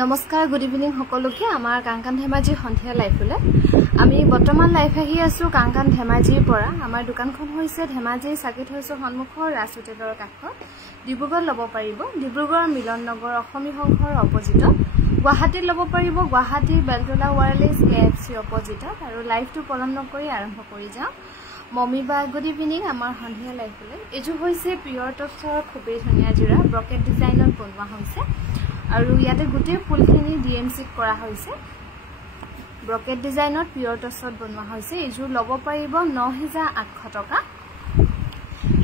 নমস্কাৰ good evening সকলোকে আমাৰ কাংকান ধেমাজি সন্ধিয়া লাইভলৈ আমি বৰ্তমান লাইভ আহি আছো কাংকান ধেমাজিৰ পৰা আমাৰ দোকানখন হৈছে ধেমাজি সাকিত হৈছে সন্মুখৰ ৰাজ হোটেলৰ কাষত ডিব্ৰুগড় ল'ব পাৰিব ডিব্ৰুগড় মিলন নগৰ অসমী সংঘৰ অপজিটত গুৱাহাটীত ল'ব পাৰিব গুৱাহাটী বেলতলা ওয়াৰলেছ কেএফচি অপজিটত আৰু লাইভটো পলম নকৰি আৰম্ভ কৰি যাওঁ মমি বা গুড ইভিনিং আমাৰ সন্ধিয়া লাইভলৈ এজু হৈছে পিয়ৰ টপছৰ খুবেই ধুনীয়া জোৰা ব্ৰকেট ডিজাইনত বনোৱা হৈছে আৰু ইয়াতে গুটি ফুলখিনি ডিএমসি কৰা হৈছে ব্ৰকেট ডিজাইনত পিয়ৰ টছত বনোৱা হৈছে এজু ল'ব পাৰিব ৯৮০০ টকা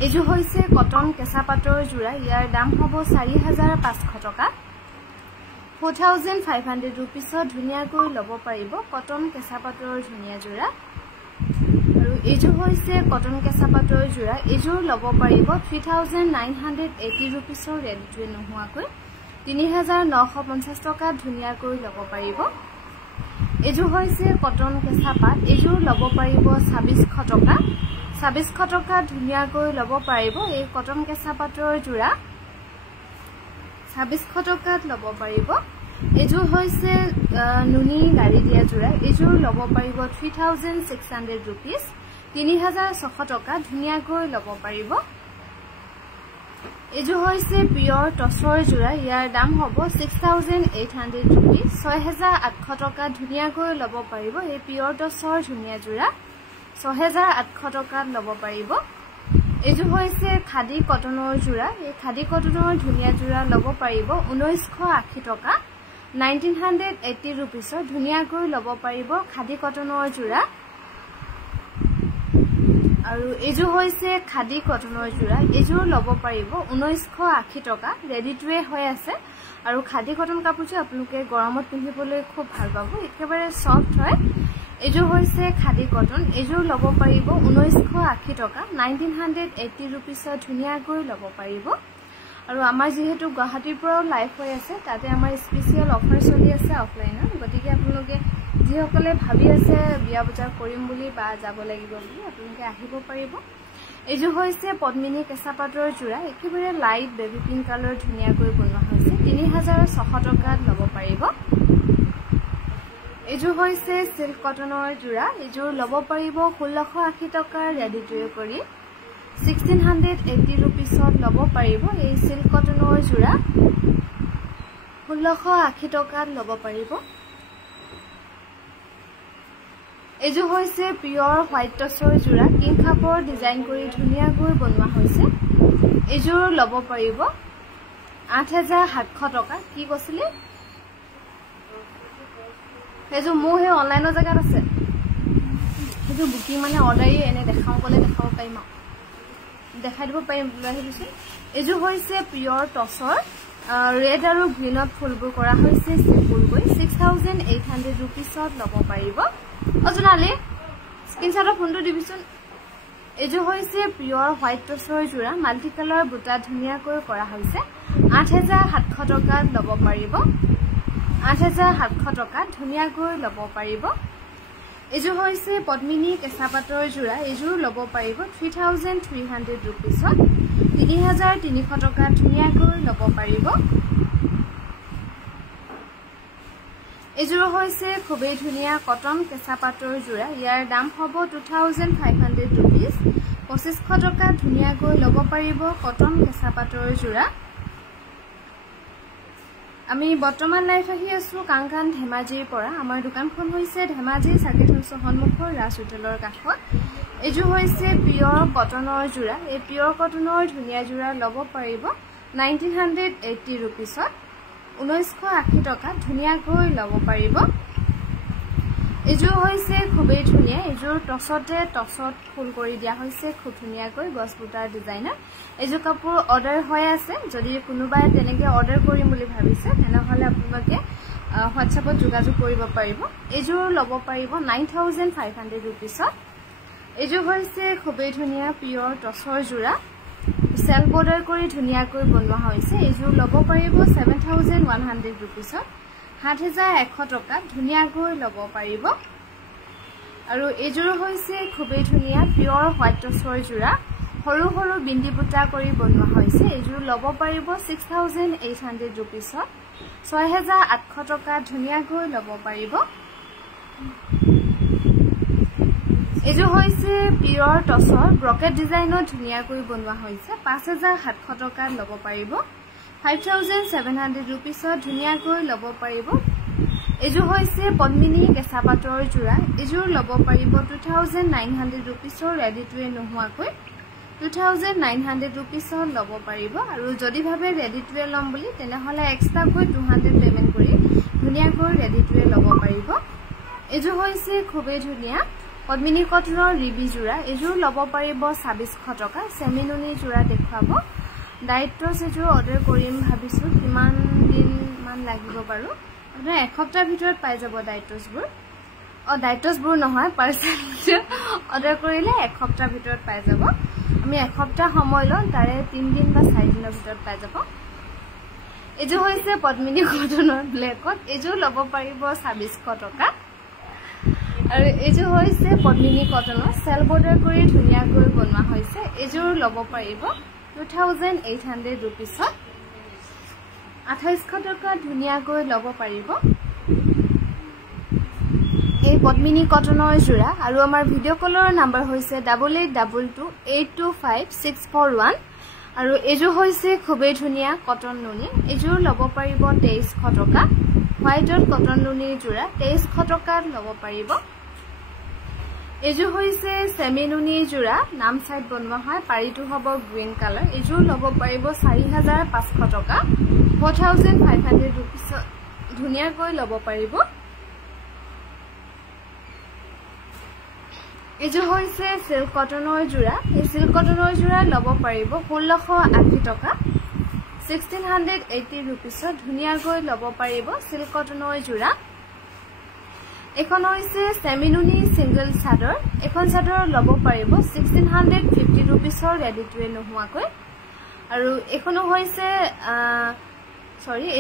এজু হৈছে কটন কেঁচা পাটৰ জোৰা ইয়াৰ দাম হ'ব ৪৫০০ টকা 4500 रुपीसত ধুনিয়াকৈ ল'ব পাৰিব কটন কেঁচা পাটৰ ধুনিয়া জোৰা আৰু এজু হৈছে কটন কেঁচা পাটৰ জোৰা এজু ল'ব পাৰিব 3980 रुपीसৰ ৰেটটোৱে নোহোৱাকৈ 3950 টকা ধুনিয়াকৈ ল'ব পাৰিব এজু হৈছে কটন কেঁচা পাট এজু ল'ব পাৰিব 2600 টকা 2600 টকা ধুনিয়াকৈ ল'ব পাৰিব এই কটন কেঁচা পাটৰ জোৰা 2600 টকাত ল'ব পাৰিব এজু হৈছে নুনি গাড়ী দিয়া জোৰা এজু ল'ব পাৰিব 3600 रुपीस 3600 টকা ধুনিয়াকৈ ল'ব পাৰিব এজু হৈছে পিয়ৰ টছৰ জোৰা ইয়াৰ দাম হ'ব 6800 रुपीस 6800 টকা ধুনিয়াকৈ ল'ব পাৰিব এই পিয়ৰ টছৰ ধুনিয়া জোৰা 6800 টকাত ল'ব পাৰিব এজু হৈছে খাদি কটনৰ জোৰা এই খাদি কটনৰ ধুনিয়া জোৰা ল'ব পাৰিব 1980 টকা 1980 रुपीस ধুনিয়াকৈ ল'ব পাৰিব খাদি কটনৰ জোৰা আৰু এজু হৈছে খাদি কটনৰ জোৰা এজু ল'ব পাৰিব 1980 টকা ৰেডি টু ৱে হৈ আছে আৰু খাদি কটন কাপোৰটো আপোনালোকে গৰমত পিন্ধিবলৈ খুব ভাল পাব একেবাৰে সফট হয় এজু হৈছে খাদি কটন এজু ল'ব পাৰিব 1980 টকা 1980 रुपीस ধুনিয়াকৈ ল'ব পাৰিব আৰু আমাৰ যেহেতু গুৱাহাটীৰ পৰা লাইভ হৈ আছে তাতে আমাৰ স্পেশাল অফাৰ চলি আছে অফলাইনত গতিকে আপোনালোকে যিসকলে ভাবি আছে বিয়া বজাৰ কৰিম বুলি বা যাব লাগিব বুলি আপোনালোকে আহিব পাৰিব এজু হৈছে পদ্মিনী কেঁচা পাটৰ জোৰা একেবাৰে লাইট বেবি পিংক কালাৰ ধুনিয়াকৈ বনোৱা হৈছে 3600 টকাত ল'ব পাৰিব এজু হৈছে সিল্ক কটনৰ জোৰা এজু ল'ব পাৰিব 1680 টকা ৰেডি টু ৱে কৰি 1680 रुपीसত ল'ব পাৰিব এই সিল্ক কটনৰ জোৰা 1680 টকাত ল'ব পাৰিব এজু হৈছে পিয়ৰ হোৱাইট টছৰ জোৰা কিং খাপৰ ডিজাইন কৰি ধুনিয়াকৈ বনোৱা হৈছে এজু ল'ব পাৰিব 8700 টকা কি কৈছিলে এজু মোহে অনলাইনৰ জাগাত আছে এজু বুকিং মানে অৰ্ডাৰ এনে দেখাও কলে দেখাব পাৰিম দেখাই দিব পাৰিম লৈ আহিছে এজু হৈছে পিয়ৰ টছৰ ৰেড আৰু গ্ৰীনত ফুলবোৰ কৰা হৈছে সিম্পলকৈ 6800 रुपीसত ল'ব পাৰিব অজনালে স্ক্ৰিনশ্বটৰ ফোনটো দিবিচোন এজু হৈছে পিয়ৰ হোৱাইট টছৰ জোৰা মাল্টি কালাৰ বুটা ধুনিয়াকৈ কৰা হৈছে 8700 টকাত ল'ব পাৰিব 8700 টকাত ধুনিয়াকৈ ল'ব পাৰিব এজু হৈছে পদ্মিনী কেঁচা পাটৰ জোৰা এজু ল'ব পাৰিব 3300 रुपीसত 3300 টকা ধুনিয়াকৈ ল'ব পাৰিব এজু হৈছে খুবেই ধুনিয়া কটন কেঁচা পাটৰ জোৰা ইয়াৰ দাম হ'ব 2500 रुपीस 2500 টকা ধুনিয়াকৈ ল'ব পাৰিব কটন কেঁচা পাটৰ জোৰা আমি বৰ্তমান লাইভ আহি আছো কাংকান ধেমাজিৰ পৰা আমাৰ দোকানখন হৈছে ধেমাজি সাৰ্কিট হাউছৰ সন্মুখৰ ৰাজ হোটেলৰ কাষত এজু হৈছে পিয়ৰ কটনৰ জোৰা এই পিয়ৰ কটনৰ ধুনিয়া জোৰা ল'ব পাৰিব 1980 rupeesত 1980 টকা ধুনিয়াকৈ ল'ব পাৰিব এজু হৈছে খুবেই ধুনিয়া এজুৰ টছত ফুল কৰি দিয়া হৈছে খুব ধুনিয়াকৈ গছপুটাৰ ডিজাইনাৰ এজু কাপোৰ অৰ্ডাৰ হৈ আছে যদি কোনোবাই তেনেকৈ অৰ্ডাৰ কৰিম বুলি ভাবিছে তেনেহলে আপোনালোকে হোৱাটছআপত যোগাযোগ কৰিব পাৰিব এজুৰ ল'ব পাৰিব 9500 rupeesত এজু হৈছে খুবেই ধুনিয়া পিয়ৰ টছৰ জোৰা সেল বৰ্ডাৰ কৰি ধুনিয়াকৈ বনোৱা হৈছে এজুৰ ল'ব পাৰিব 7100 rupeesত 7100 টকা ধুনিয়াকৈ ল'ব পাৰিব আৰু এজুৰ হৈছে খুবেই ধুনিয়া পিয়ৰ হোৱাইট টছৰ জোৰা সৰু সৰু বিন্দি বুটা কৰি বনোৱা হৈছে এজুৰ ল'ব পাৰিব 6800 rupeesত 6800 টকা ধুনিয়াকৈ ল'ব পাৰিব এজু হৈছে পিয়ৰ টছৰ ব্ৰকেট ডিজাইনৰ ধুনিয়াকৈ বনোৱা হৈছে 5700 টকা ল'ব পাৰিব 5700 rupeesত ধুনিয়াকৈ ল'ব পাৰিব এজু হৈছে পদ্মিনী কেঁচা পাটৰ জোৰা এজুৰ ল'ব পাৰিব 2900 rupeesৰ ৰেডি টু ৱে নোহোৱাকৈ 2900 rupeesত ল'ব পাৰিব আৰু যদি ভাবে ৰেডি টু ৱে ল'ম বুলি তেনেহলে এক্সট্ৰাকৈ 200 পেমেন্ট কৰি ধুনিয়াকৈ ৰেডি টু ৱে ল'ব পাৰিব এজু হৈছে খুবেই ধুনিয়া পদ্মিনী কটনৰ ৰিবি জোৰা এজুৰ ল'ব পাৰিব 2600 টকা সেমিনুনি জোৰা দেখুৱাব ডাইটছ এজুৰ অৰ্ডাৰ কৰিম ভাবিছো কিমান দিন মান লাগিব বাৰু আপোনাৰ এসপ্তাহৰ ভিতৰত পাই যাব ডাইটছবোৰ ডাইটছবোৰ নহয় পাৰ্সেল অৰ্ডাৰ কৰিলে এসপ্তাহৰ ভিতৰত পাই যাব আমি এসপ্তাহ সময় লওঁ তাৰে 3 দিন বা 4 দিনৰ ভিতৰত পাই যাব এজু হৈছে পদ্মিনী কটনৰ ব্লেকত এজুৰ ল'ব পাৰিব 2600 টকা আৰু এজু হৈছে পদ্মিনী কটনৰ সেল বৰ্ডাৰ কৰি ধুনিয়াকৈ বনোৱা হৈছে এজুৰ ল'ব পাৰিব 2800 rupeesত 2800 টকা ধুনিয়াকৈ ল'ব পাৰিব এই পদ্মিনী কটনৰ জোৰা আৰু আমাৰ ভিডিও কলৰ নাম্বাৰ হৈছে 8822825641 আৰু এজু হৈছে খুবেই ধুনিয়া কটন নুনি এজুৰ ল'ব পাৰিব 2300 টকা হোৱাইটৰ কটন নুনিৰ জোৰা 2300 টকাত ল'ব পাৰিব এজু হৈছে সেমিনুনি জোৰা নাম সাইড বনোৱা হয় পাৰিটো হ'ব গ্ৰীন কালাৰ এজুৰ ল'ব পাৰিব 4500 টকা 4500 rupees ধুনিয়াকৈ ল'ব পাৰিব এজু হৈছে সিল্ক কটনৰ জোৰা এই সিল্ক কটনৰ জোৰা ল'ব পাৰিব 1680 টকা 1680 rupeesত ধুনিয়াকৈ ল'ব পাৰিব সিল্ক কটনৰ জোৰা এখন হৈছে সেমিনুনি সিঙ্গল চাদৰ এখন চাদৰ ল'ব পাৰিব 1650 rupeesৰ ৰেডি টু ৱে নোহোৱাকৈ আৰু এখনো হৈছে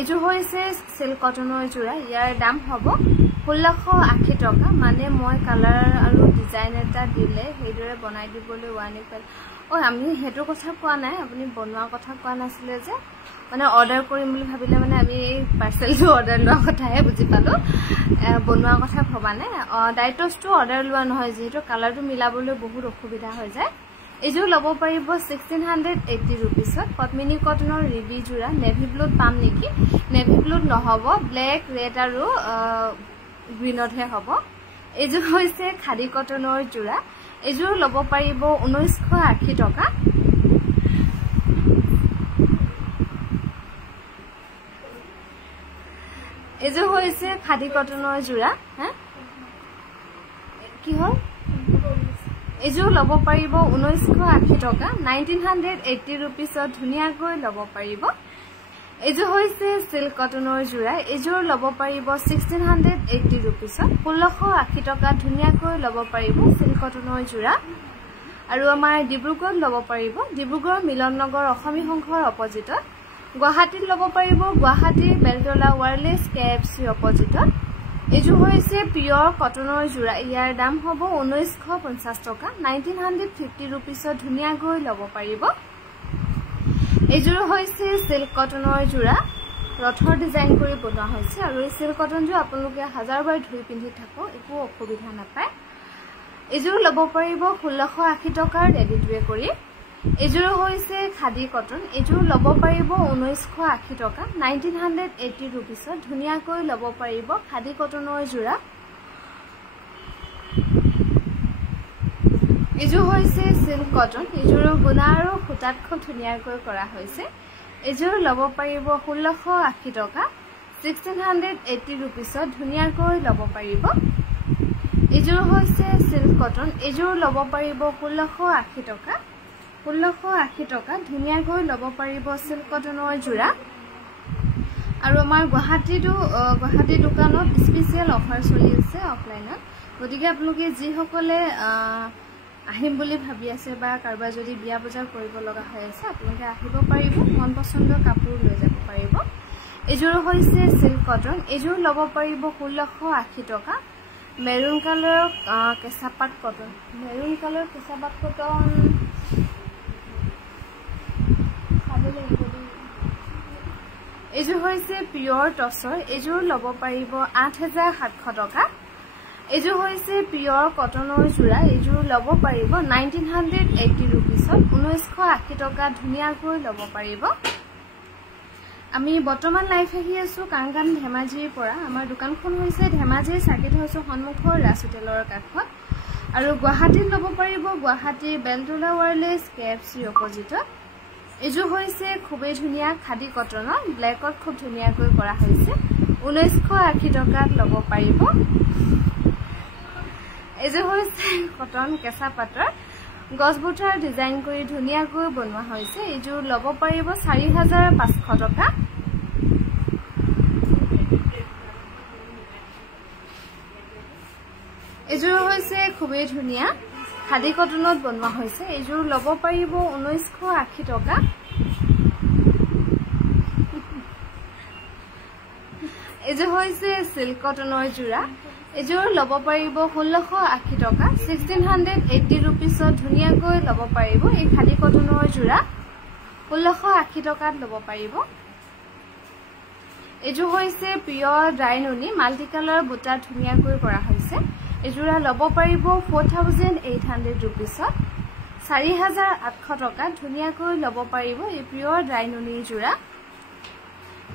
এজু হৈছে সিল্ক কটনৰ জোৰা ইয়াৰ দাম হ'ব 1680 টকা মানে মই কালাৰ আৰু ডিজাইন এটা দিলে হেইদৰে বনাই দিবলৈ ওয়ানিপল আমি হেতু কথা কোৱা নাই আপুনি বনোৱা কথা কোৱা নাছিলে যে মানে অৰ্ডাৰ কৰিম বুলি ভাবিলে মানে আমি পাৰ্সেলটো অৰ্ডাৰ লোৱা কথাহে বুজি পালো বনোৱা কথা ভবা নাই ডাইটছটো অৰ্ডাৰ লোৱা নহয় যেহেতু কালাৰটো মিলাবলৈ বহুত অসুবিধা হৈ যায় এজু ল'ব পাৰিব 1680 rupeesত পদ্মিনী কটনৰ ৰিবি জোৰা নেভি ব্লুত পাম নেকি নেভি ব্লুত নহব ব্লেক ৰেড আৰু গ্ৰীনতহে হ'ব এজু হৈছে খাদি কটনৰ জোৰা এজুৰ ল'ব পাৰিব 1980 টকা এজু হৈছে খাদি কটনৰ জোৰা কি হ'ল এজুৰ ল'ব পাৰিব 1980 টকা 1980 rupeesত ধুনিয়াকৈ ল'ব পাৰিব এজু হৈছে সিল্ক কটনৰ জোৰা এজুৰ ল'ব পাৰিব 1680 rupeesত 1680 টকা ধুনিয়াকৈ ল'ব পাৰিব সিল্ক কটনৰ জোৰা আৰু আমাৰ ডিব্ৰুগড়ত ল'ব পাৰিব ডিব্ৰুগড় মিলন নগৰ অসমী সংঘৰ অপজিটত গুৱাহাটীত ল'ব পাৰিব গুৱাহাটীৰ বেলতলা ওয়াৰলেছ KFC অপজিটত এজু হৈছে পিয়ৰ কটনৰ জোৰা ইয়াৰ দাম হ'ব 1950 টকা 1950 rupeesত ধুনিয়াকৈ ল'ব পাৰিব এজুৰ হৈছে সিল্ক কটনৰ জোৰা ৰথৰ ডিজাইন কৰি বনোৱা হৈছে আৰু এই সিল্ক কটনটো আপোনালোকে হাজাৰবাৰ ধুই পিন্ধি থাকো একো অসুবিধা নাপায় এজুৰ ল'ব পাৰিব 1680 টকাৰ ৰেডি টু ৱে কৰি এযোৰ হৈছে খাদী কটন এযোৰ লব পাৰিব 1980 টকা 1980 रुपीसত ধুনিয়াকৈ লব পাৰিব খাদী কটনৰ জোৰা এযোৰ হৈছে সিল্ক কটন এযোৰ গুণা আৰু সুতাত খুব ধুনিয়াকৈ কৰা হৈছে এযোৰ লব পাৰিব 1680 টকা 1680 रुपीसত ধুনিয়াকৈ লব পাৰিব এযোৰ হৈছে সিল্ক কটন এযোৰ লব পাৰিব 1680 টকা 1680 টকা ধুনিয়াকৈ লব পাৰিব সিল্ক কটনৰ জোৰা আৰু আমাৰ গুৱাহাটী দোকানত স্পেশাল অফাৰ চলি আছে অফলাইনত গতিকে আপোনালোকে যি সকলে আহিম বুলি ভাবি আছে বা কাৰবাৰ যদি বিয়া বজাৰ কৰিব লগা হৈ আছে আপোনালোকে আহিব পাৰিব মন পছন্দৰ কাপোৰ লৈ যাব পাৰিব এযোৰ হৈছে সিল্ক কটন এযোৰ লব পাৰিব 1680 টকা মেৰুন কালাৰ কেঁচাপাত কটন এযোৰ হৈছে পিয়ৰ টছৰ এযোৰ লব পাৰিব 8700 টকা এযোৰ হৈছে পিয়ৰ কটনৰ জোৰা এযোৰ লব পাৰিব 1980 रुपीसত 1980 টকা ধুনিয়াকৈ লব পাৰিব আমি বৰ্তমান লাইভ আহি আছো কাংকান ধেমাজিৰ পৰা আমাৰ দোকানখন হৈছে ধেমাজিৰ সাৰ্কিট হাউছৰ সন্মুখৰ ৰাজ হোটেলৰ কাষত আৰু গুৱাহাটীত লব পাৰিব গুৱাহাটী বেলতলা ওয়াৰলেছ কেএফসি অপজিটত এযোৰ হৈছে খুবেই ধুনিয়া খাদী কটনৰ ব্লেকত খুব ধুনিয়াকৈ কৰা হৈছে 1980 টকাত লব পাৰিব এযোৰ হৈছে কটন কেঁচা পাটৰ গছবুটাৰ ডিজাইন কৰি ধুনিয়াকৈ বনোৱা হৈছে এযোৰ লব পাৰিব 4500 টকা এযোৰ হৈছে খুবেই ধুনিয়া খাদী কটনত বনোৱা হৈছে এযোৰ লব পাৰিব 1980 টকা এযোৰ হৈছে সিল্ক কটনৰ জোৰা এযোৰ লব পাৰিব 1680 টকা 1680 रुपीसত ধুনিয়াকৈ লব পাৰিব এই খাদী কটনৰ জোৰা 1680 টকাত লব পাৰিব এযোৰ হৈছে পিয়ৰ ড্ৰাই নুনি মাল্টি কালাৰ বুটা ধুনিয়াকৈ কৰা হৈছে এযোৰা লব পাৰিব 4800 रुपीसত 4800 টকাত ধুনিয়াকৈ লব পাৰিব এই পিয়ৰ ড্ৰাই নুনিৰ জোৰা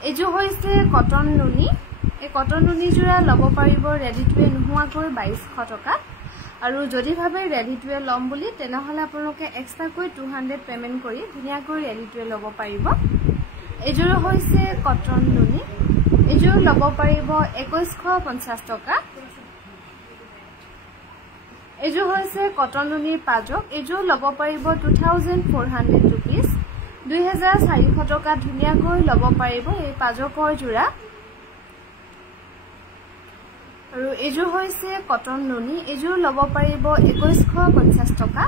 এযোৰ হৈছে কটন নুনি এই কটন নুনি জোৰা লব পাৰিব ৰেডি টু নোহোৱাকৈ 2200 টকা আৰু যদি ভাবে ৰেডি টু লম বুলি তেনেহলে আপোনালোকে এক্সট্ৰাকৈ 200 পেমেন্ট কৰি ধুনিয়াকৈ ৰেডি টু লব পাৰিব এযোৰ হৈছে কটন নুনি এযোৰ লব পাৰিব 2150 টকা এযোৰ হৈছে কটন নুনিৰ পাজক এযোৰ লব পাৰিব 2400 रुपीस 2400 টকা ধুনিয়াকৈ লব পাৰিব এই পাজকৰ জোৰা আৰু এযোৰ হৈছে কটন নুনি এযোৰ লব পাৰিব 2150 টকা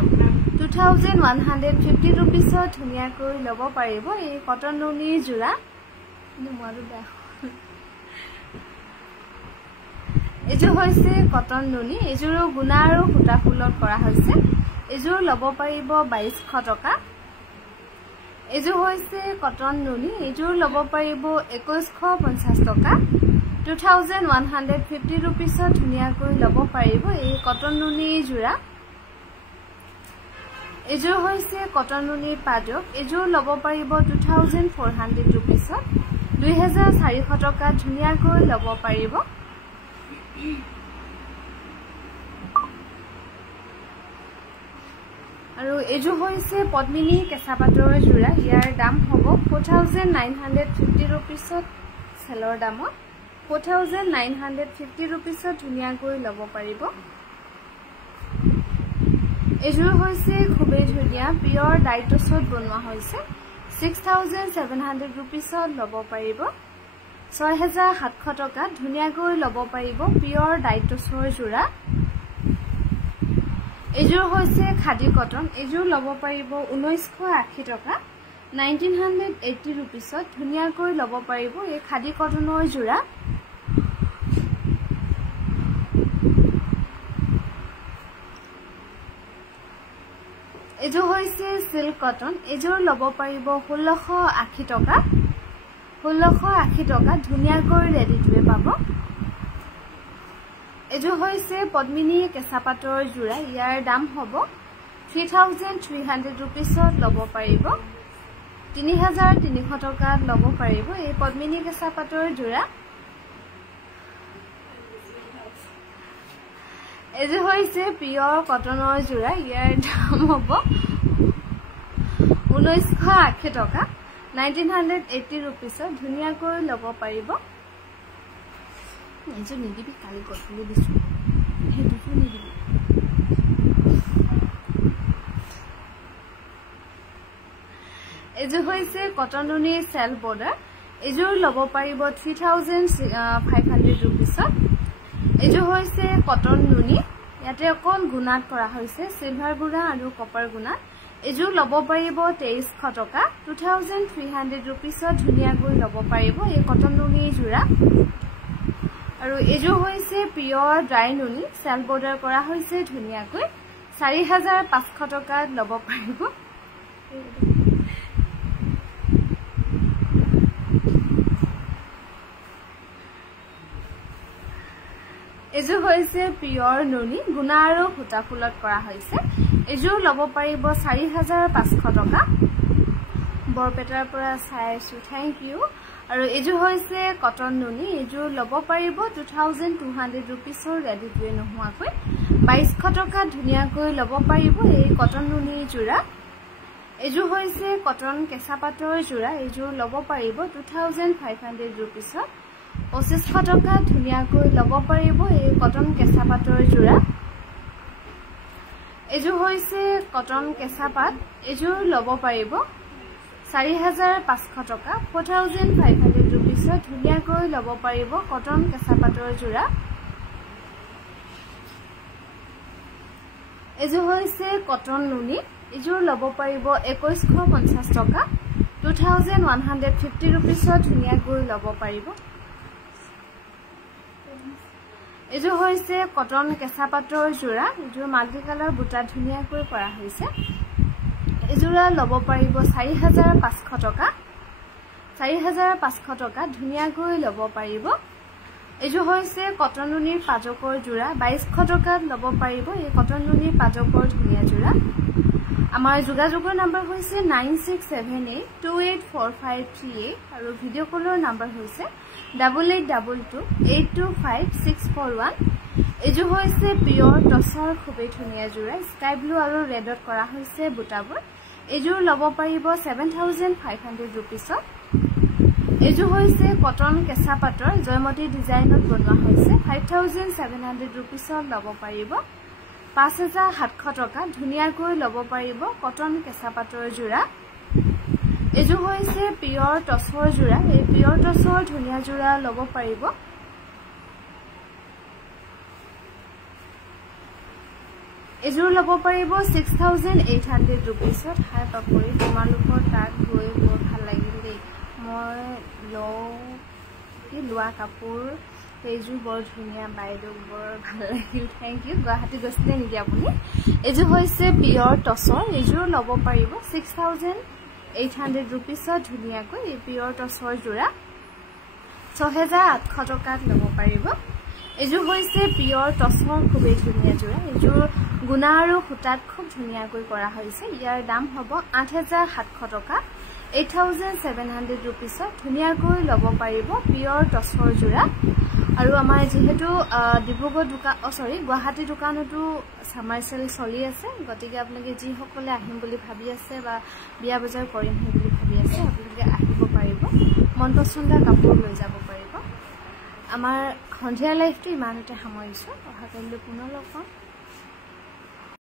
2150 रुपीसত ধুনিয়াকৈ লব পাৰিব এই কটন নুনিৰ জোৰা এযোৰ হৈছে কটন নুনি এযোৰ গুণা আৰু সুতা ফুলত কৰা হৈছে এযোৰ লব পাৰিব 2200 টকা এযোৰ হৈছে কটন নুনি এযোৰ লব পাৰিব 2150 টকা 2150 रुपीसত ধুনিয়াকৈ লব পাৰিব এই কটন নুনিৰ জোৰা এযোৰ হৈছে কটন নুনিৰ পাজক এযোৰ লব পাৰিব 2400 रुपीसত 2400 টকা ধুনিয়াকৈ লব পাৰিব আৰু এযোৰ হৈছে পদ্মিনী কেঁচা পাটৰ জোৰা ইয়াৰ দাম হ'ব 4950 रुपीसত সেলৰ দামত 4950 रुपीसত ধুনিয়াকৈ লব পাৰিব এযোৰ হৈছে খুবেই ধুনিয়া পিয়ৰ ডাইটছত বনোৱা হৈছে 6700 रुपीसত লব পাৰিব 6700 টকা ধুনিয়াকৈ লব পাৰিব পিয়ৰ ডাইটছৰ জোৰা এযোৰ হৈছে খাদী কটন এযোৰ লব পাৰিব 1980 টকা 1980 रुपीसত ধুনিয়াকৈ লব পাৰিব এই খাদী কটনৰ জোৰা এযোৰ হৈছে সিল্ক কটন এযোৰ লব পাৰিব 1680 টকা 1680 টকা ধুনিয়াকৈ ৰেডি টু পাব এযোৰ হৈছে পদ্মিনী কেঁচা পাটৰ জোৰা ইয়াৰ দাম হ'ব 3300 rupeesত লব পাৰিব 3300 টকাত লব পাৰিব এই পদ্মিনী কেঁচা পাটৰ যোৰা এজে হৈছে পিয়ৰ কটনৰ যোৰা ইয়াৰ দাম হ'ব 1980 টকা 1980 rupeesত ধুনিয়াকৈ লব পাৰিব এজে নিদিবি কালি গছলি দিছো হেতুটো নিদিবি এজে হৈছে কটন নুনি সেল বৰ্ডাৰ এজোৰ লব পাৰিব 3500 rupeesত এজো হৈছে কটন নুনি ইয়াতে অকন গুণাত কৰা হৈছে সিলভাৰ গুণা আৰু কপাৰ গুণা এজো লব পাৰিব 2300 টকা 2300 rupeesত ধুনিয়াকৈ লব পাৰিব এই কটন নুনি যোৰা আৰু এজো হৈছে পিয়ৰ ড্ৰাই নুনি সেল বৰ্ডাৰ কৰা হৈছে ধুনিয়াকৈ 4500 টকাত লব পাৰিব এজো হৈছে পিয়ৰ নুনি গুণা আৰু হুটা ফুলত কৰা হৈছে এজো লব পাৰিব 4500 টকা বৰপেটাৰ পৰা চাইছো থ্যাংক ইউ আৰু এজো হৈছে কটন নুনি এজো লব পাৰিব 2200 rupeesৰ ৰেডি টু নোহোৱাকৈ 2200 টকা ধুনিয়াকৈ লব পাৰিব এই কটন নুনি যোৰা এজো হৈছে কটন কেঁচা পাটৰ যোৰা এজো লব পাৰিব 2500 rupeesত 2500 টকা ধুনিয়াকৈ লব পাৰিব এই কটন কেঁচা পাটৰ যোৰা এজো হৈছে কটন কেঁচা পাট এজো লব পাৰিব 4500 টকা 4500 rupeesত ধুনিয়াকৈ লব পাৰিব কটন কেঁচা পাটৰ যোৰা এজো হৈছে কটন নুনি এজো লব পাৰিব 2150 টকা 2150 rupeesত ধুনিয়াকৈ লব পাৰিব এজো হৈছে কটন কেঁচা পাটৰ যোৰা এজো মাল্টি কালাৰ বুটা ধুনিয়াকৈ কৰা হৈছে এজোৰা লব পাৰিব 4500 টকা 4500 টকা ধুনিয়াকৈ লব পাৰিব এজো হৈছে কটন নুনিৰ পাজকৰ যোৰা 2200 টকাত লব পাৰিব এই কটন নুনিৰ পাজকৰ ধুনিয়া যোৰা আমাৰ যোগাযোগৰ নম্বৰ হৈছে 9678284538 আৰু ভিডিঅ' কলৰ নম্বৰ হৈছে 8822825641 এজো হৈছে পিয়ৰ টছৰ খুবেই ধুনিয়া যোৰা স্কাই ব্লু আৰু ৰেডত কৰা হৈছে বুটাবোৰ এজোৰ লব পাৰিব 7500 rupeesত এজো হৈছে কটন কেঁচা পাটৰ জয়মতী ডিজাইনত বনোৱা হৈছে 5700 rupeesত লব পাৰিব 5700 টকা ধুনিয়াকৈ লব পাৰিব কটন কেঁচা পাটৰ যোৰা এজো হৈছে পিয়ৰ টছৰ যোৰা এই পিয়ৰ টছৰ ধুনিয়া যোৰা লব পাৰিব এজোৰ লব পাৰিব 6800 rupeesত হাই পাপৰি তোমালোকৰ তাক গৈ বৰ ভাল লাগিল দেই মই লোৱা কাপোৰ এইজোৰ বৰ ধুনিয়া বাইদেউ বৰ ভাল লাগিল থ্যাংক ইউ গুৱাহাটী গৈছিলে নেকি আপুনি এজোৰ হৈছে পিয়ৰ টছৰ এজোৰ লব পাৰিব 6800 rupeesত ধুনিয়াকৈ এই পিয়ৰ টছৰ যোৰা 6800 টকাত লব পাৰিব এজোৰ হৈছে পিয়ৰ টছৰ খুবেই ধুনিয়া যোৰা এজোৰ গুণা আৰু হুটাত খুব ধুনিয়াকৈ কৰা হৈছে ইয়াৰ দাম হ'ব 8700 টকা 8700 rupeesত ধুনিয়াকৈ লব পাৰিব পিয়ৰ টছৰ যোৰা আৰু আমাৰ যেহেতু ডিব্ৰুগড় দোকান গুৱাহাটী দোকানতো সামাৰ সেল চলি আছে গতিকে আপোনালোকে যি সকলে আহিম বুলি ভাবি আছে বা বিয়া বজাৰ কৰিম বুলি ভাবি আছে আপোনালোকে আহিব পাৰিব মন পছন্দৰ কাপোৰ লৈ যাব পাৰিব আমাৰ সন্ধিয়া লাইফটো ইমানতে সামৰিছো অহা কালিলৈ পুনৰ লগ পাম